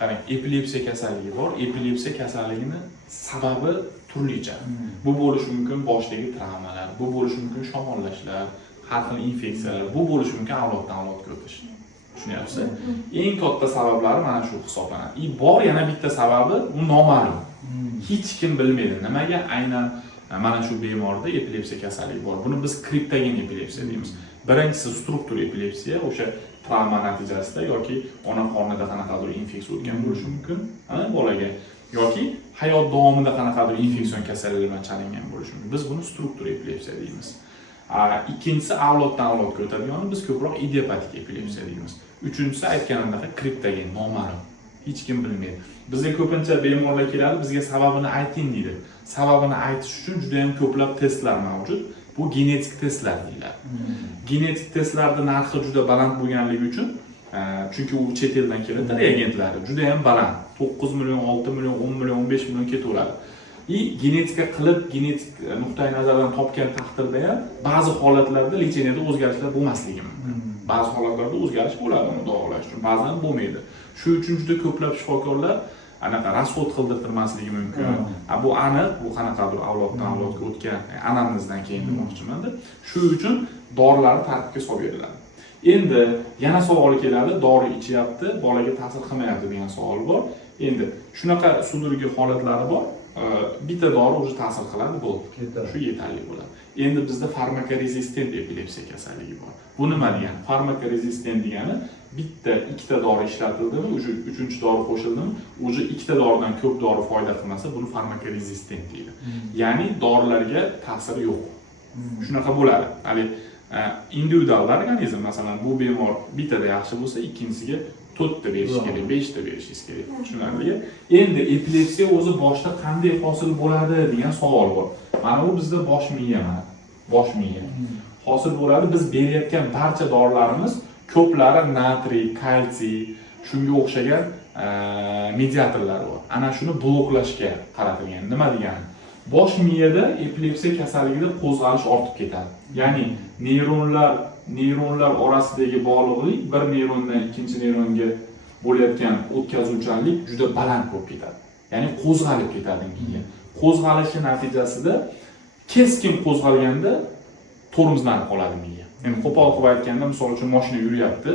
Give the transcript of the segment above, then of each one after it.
qarang, epilepsiya kasalligi bor. Epilepsiya kasalligini sababi turlicha. Bu bo'lishi mumkin boshdagi travmalar, bu bo'lishi mumkin shamollashlar, har xil infeksiyalar, bu bo'lishi mumkin avloddan avlodga o'tish. Tushunyapsiz? Eng katta sabablari mana shu hisoblanadi. Bor yana bitta sababi, u noma'lum. Hech kim bilmaydi nimaga aynan mana shu bemorda epilepsiya kasalligi bor. Buni biz kriptogen epilepsiya deymiz. Birinchisi struktur epilepsiya, o'sha travma natijasida yoki ona qornida qanaqadir infeksiya o'tgan bo'lishi mumkin, bolaga yoki hayot davomida qanaqadir infeksion kasallik bilan chalingan bo'lishi mumkin. Biz buni struktur epilepsiya deymiz. Ikkinchisi avloddan avlodga o'tadigani biz ko'proq idiopatik epilepsiya deymiz. Uchinchisi aytganimdek kriptogen, noma'lum. Hech kim bilmaydi. Bizga ko'pincha bemorlar keladi, bizga sababini ayting deydi. Sababini aytish uchun juda ham ko'plab testlar mavjud. Bu genetik testlar deyiladi. Genetik testlarda narxi juda baland bo'lganligi uchun, chunki u chet eldan keladi, reagentlari juda ham baland. 9 million, 6 million, 10 million, 15 million ketaveradi. Genetika qilib, genetik nuqtai nazardan topgan taqdirda ham ba'zi holatlarda lecheniyaga o'zgarishlar bo'lmasligi mumkin. Ba'zi holatlarda o'zgarish bo'ladi uni davolash uchun, ba'zan bo'lmaydi. Shu uchun juda ko'plab shifokorlar anaqa rasxod qildirtirmasligi mumkin. Bu aniq, bu qanaqadir avloddan avlodga o'tgan anamnezdan keyin demoqchiman-da. Shu uchun dorilarni tartibga solib beriladi. Endi yana savol keladi, dori ichyapti, bolaga ta'sir qilmayapti degan savol bor. Endi shunaqa sudurgi holatlari bor. Bitta dori o'zi ta'sir qiladi, bo'ldi. Shu yetarli bo'ladi. Endi bizda farmakorezistent epilepsiya kasalligi bor. Bu nima degani? Farmakorezistent degani bitta, ikkita dori ishlatildi-mi, o'sha uchinchi dori qo'shildimi, o'sha ikkita doridan ko'p dori foyda qilmasa, buni farmakorezistent deydi. Ya'ni dorilarga ta'siri yo'q. Shunaqa bo'ladi. Hali individual organizm, masalan, bu bemor bittada yaxshi bo'lsa, ikkinchisiga 4 ta berish kerak, 5 ta berishingiz kerak. Tushunarlimi? Endi epilepsiya o'zi boshda qanday hosil bo'ladi degan savol bor. Mana bu bizda bosh miya, bosh miya. Hosil bo'ladi, biz berayotgan barcha dorilarimiz ko'plari natriy, kalsiy, shunga o'xshagan mediatorlar bor. Ana shuni bloklashga qaratilgan. Nima degani? Bosh miyada epilepsiya kasalligida qo'zg'alish ortib ketadi. Ya'ni neyronlar orasidagi bog'liqlik bir neyrondan ikkinchi neyronga bo'layotgan o'tkazuvchanlik juda baland bo'lib ketadi. Ya'ni qo'zg'alib ketadi miya. Qo'zg'alishi natijasida keskin qo'zg'alganda tormozlanib qoladi miya. Ya'ni qo'pol qilib aytganda, misol uchun mashina yuryapti,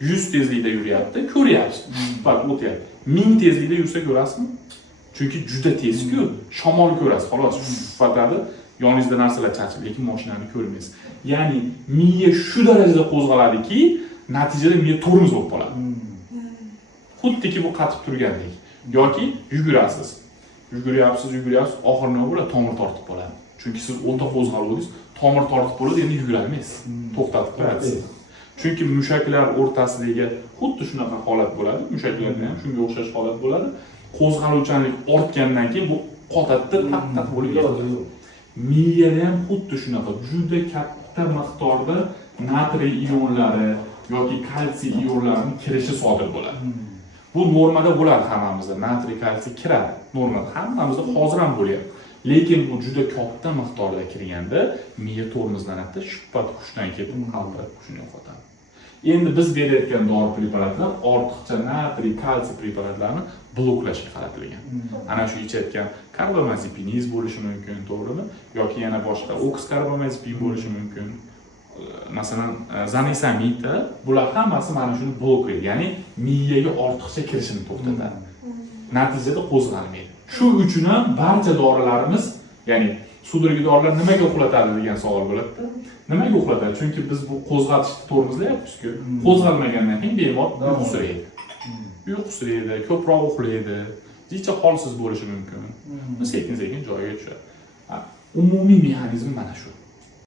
100 tezlikda yuryapti, ko'ryapsiz, faqat o'tyapti. 1000 tezlikda yursa ko'rasizmi? Chunki juda tez-ku, shamol ko'rasiz, xolos, fatadi, yoningizda narsalar chachib, lekin mashinani ko'rmaysiz. Ya'ni miya shu darajada qo'zg'aladiki, natijada miya tormoz bo'lib qoladi. Xuddiki bu qatib turgandek. Yoki yugurasiz. Yuguryapsiz, oxiri nima bo'ladi? Tomir tortib qoladi. Chunki siz o'nta qo'zg'aldingiz, tomir tortib bo'ladi, endi yugura olmaysiz. To'xtatib qo'yasiz. Chunki mushaklar o'rtasidagi xuddi shunaqa holat bo'ladi. Mushaklarda ham shunga o'xshash holat bo'ladi. Qo'zg'aluvchanlik ortgandan keyin bu qotatda taq-taq bo'lib ketadi. Miyada ham xuddi shunaqa juda katta miqdorda natriy ionlari yoki kalsiy ionlarining kirishi sodir bo'ladi. Bu normada bo'ladi hammamizda. Natriy, kalsiy kiradi. Normada hammamizda hozir ham bo'lyapti. Lekin bu juda katta miqdorda kirganda miya tormozlanadi, shubbat hushdan ketib qaltirab hushini yo'qotadi. Endi biz berayotgan dori preparatlar ortiqcha natriy, kalsiy preparatlarini bloklashga qaratilgan. Ana shu ichayotgan karbamazepiniz bo'lishi mumkin, to'g'rimi? Yoki yana boshqa oksarbamazepin bo'lishi mumkin. Masalan, zanisamid, bular hammasi mana shuni bloklaydi. Ya'ni miyaga ortiqcha kirishini to'xtatadi. Natijada qo'zg'almaydi. Shu uchun ham barcha dorilarimiz, ya'ni sudurgi dorilar nimaga uxlatadi degan savol bo'ladi. Nimaga uxlatadi? Chunki biz bu qo'zg'atishni tormozlayapmiz-ku. Qo'zg'almagandan keyin bemor uyqusiraydi. Uyqusiraydi, ko'proq uxlaydi, jicha holsiz bo'lishi mumkin. Sekin-sekin joyiga tushadi. Umumiy mexanizm mana shu.